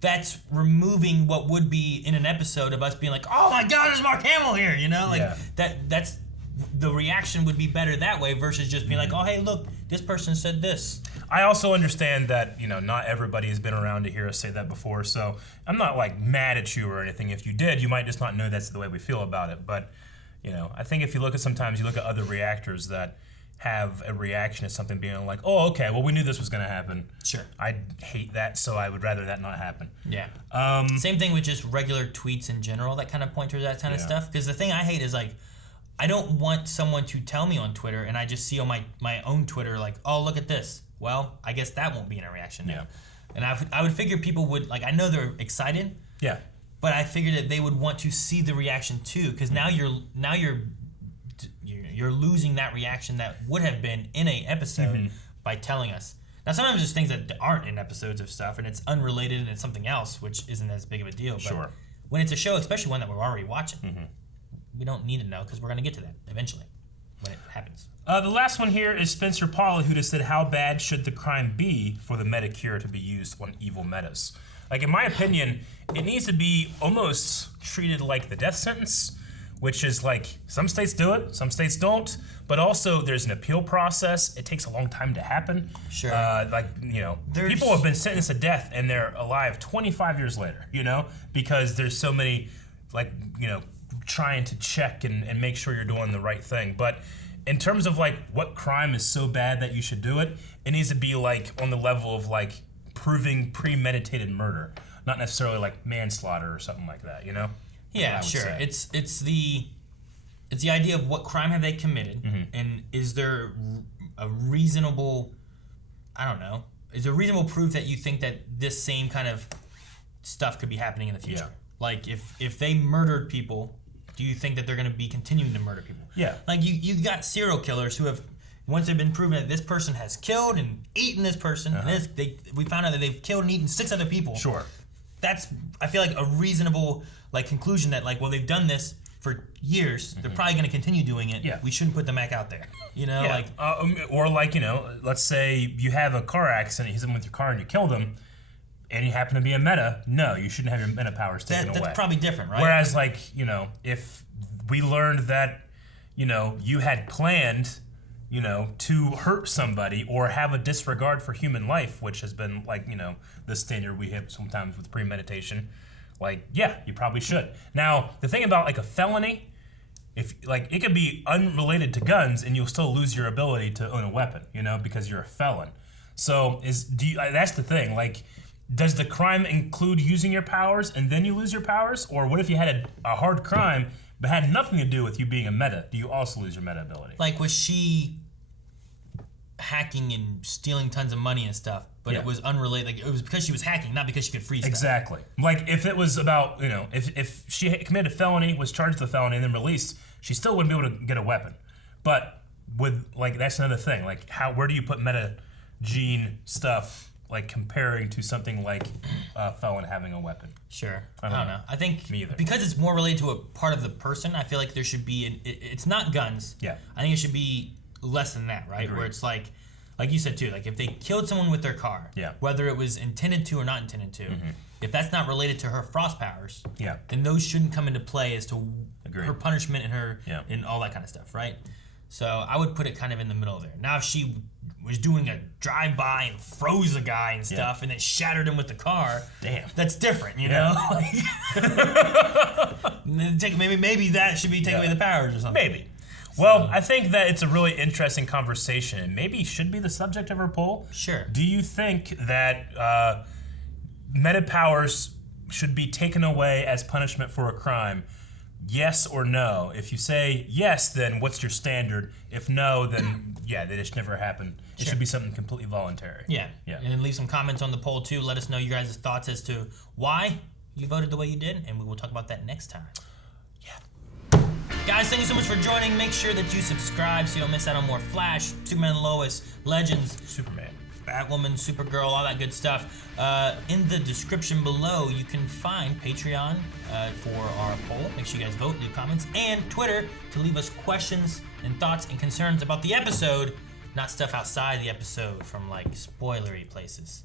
that's removing what would be in an episode of us being like, oh my God, there's Mark Hamill here, you know? Like, that's the reaction would be better that way versus just being like, oh, hey, look, this person said this. I also understand that, you know, not everybody has been around to hear us say that before, so I'm not, like, mad at you or anything. If you did, you might just not know that's the way we feel about it. But, you know, I think if you look at sometimes you look at other reactors that have a reaction to something being like, oh, okay, well, we knew this was going to happen. Sure. I hate that, so I would rather that not happen. Yeah. Same thing with just regular tweets in general that kind of point to that kind of stuff. Because the thing I hate is, like, I don't want someone to tell me on Twitter and I just see on my own Twitter, like, oh, look at this. Well, I guess that won't be in a reaction now. And I would figure people would, like, I know they're excited. Yeah. But I figured that they would want to see the reaction too, because now you're you're losing that reaction that would have been in a episode by telling us. Now, sometimes there's things that aren't in episodes of stuff, and it's unrelated and it's something else, which isn't as big of a deal. But when it's a show, especially one that we're already watching, we don't need to know because we're going to get to that eventually when it happens. The last one here is Spencer Paula, who just said, how bad should the crime be for the meta cure to be used on evil metas? Like, in my opinion, it needs to be almost treated like the death sentence, which is like, some states do it, some states don't, but also there's an appeal process. It takes a long time to happen. Sure. People have been sentenced to death and they're alive 25 years later, because there's so many, trying to check and make sure you're doing the right thing. But in terms of what crime is so bad that you should do it, it needs to be on the level of proving premeditated murder, not necessarily manslaughter or something like that, Yeah, sure. Say. It's the idea of what crime have they committed, and is there a reasonable, is there reasonable proof that you think that this same kind of stuff could be happening in the future? Yeah. If they murdered people, do you think that they're going to be continuing to murder people? Yeah. You got serial killers who have, once they've been proven that this person has killed and eaten this person, and we found out that they've killed and eaten 6 other people. Sure. That's, I feel like, a reasonable conclusion that they've done this for years. They're probably going to continue doing it. Yeah. We shouldn't put them back out there. Let's say you have a car accident, you hit someone with your car and you kill them, and you happen to be a meta. No, you shouldn't have your meta powers taken away. That's probably different, right? Whereas, if we learned that, you had planned, to hurt somebody or have a disregard for human life, which has been the standard we have sometimes with premeditation, you probably should. Now, the thing about a felony, if it could be unrelated to guns and you'll still lose your ability to own a weapon, because you're a felon. So that's the thing. Does the crime include using your powers and then you lose your powers? Or what if you had a hard crime but had nothing to do with you being a meta? Do you also lose your meta ability? Was she hacking and stealing tons of money and stuff, but it was unrelated? It was because she was hacking, not because she could free stuff. Exactly. If it was about, if she committed a felony, was charged with a felony, and then released, she still wouldn't be able to get a weapon. But with, that's another thing. Where do you put meta gene stuff, comparing to something like a felon having a weapon? Sure. I don't know. I think Me either. Because it's more related to a part of the person, I feel like there should be, it's not guns. Yeah. I think it should be less than that, right? Agreed. Where it's like you said too, if they killed someone with their car, whether it was intended to or not intended to, if that's not related to her frost powers, then those shouldn't come into play as to her punishment and her and all that kind of stuff, right? So I would put it kind of in the middle there. Now, if she was doing a drive-by and froze a guy and stuff and then shattered him with the car, that's different, you know? Maybe that should be taking away the powers or something. Maybe. Well, I think that it's a really interesting conversation and maybe should be the subject of our poll. Sure. Do you think that meta powers should be taken away as punishment for a crime? Yes or no? If you say yes, then what's your standard? If no, then that just never happened. It should be something completely voluntary. Yeah. And then leave some comments on the poll too. Let us know you guys' thoughts as to why you voted the way you did, and we will talk about that next time. Guys, thank you so much for joining. Make sure that you subscribe so you don't miss out on more Flash, Superman and Lois, Legends, Superman, Batwoman, Supergirl, all that good stuff. In the description below, you can find Patreon for our poll. Make sure you guys vote, leave comments, and Twitter to leave us questions and thoughts and concerns about the episode, not stuff outside the episode from spoilery places.